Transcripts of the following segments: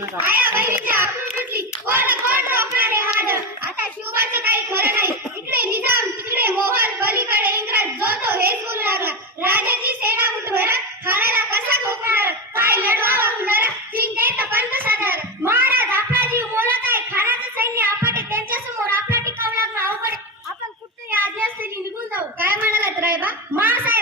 सांगा आया बहिणीची आबरू लुटली कोण कोण रोखणार आहे वादळ आता शिवबाचं काही खरं नाही. इकडे निजाम तिकडे मोहन पलीकडे इंग्रज जो तो हेच बोलू लागला. राजाची सेना उठवर खाण्याला कसा ठोकणार काय लढवा होणार? चिंतेत पंत साधार महाराज आपला जीव बोलत आहे. खानाचं सैन्य आपटे त्यांच्यासमोर आपला टिकाव लागणं अवघड. आपण कुठतरी आधी असलेली निघून जाऊ. काय म्हणालात रायबा? मासाहेब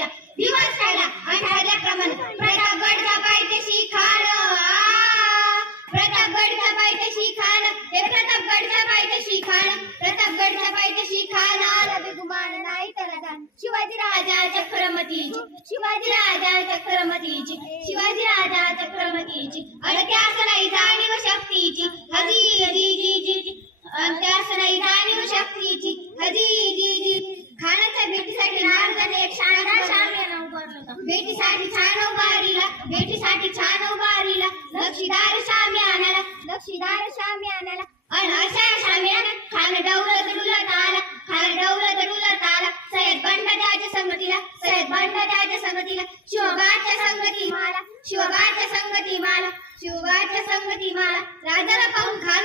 केला दिवस राहिला आणि क्रमांक प्रतापगडचा पायथ्याशी खाण आ, प्रतापगडचा पायथ्याशी खाण हे प्रतापगडचा पायथ्याशी खाण प्रतापगडचा पायथ्याशी खाण आला गुमान नाही त्याला जाण शिवाजी राजा चक्रमतीची शिवाजी राजा चक्रमतीची शिवाजी राजा चक्रमतीची अडत्यास नाही जाणीव शक्तीची. हजी जी जी जी. जी अडत्यास नाही जाणीव शक्तीची. हजी जी लक्षीदार शामियानाला लक्षीदार आणाला अन अशा आणा खान डौलत डुलत आला खान डौलत डुलत आला सय्यद बंडाच्या संगतीला सय्यद बंडाच्या संगतीला शिवबाच्या संगती माला शिवबाच्या संगती माला शिवबाच्या संगती माला राजाला पाहून खा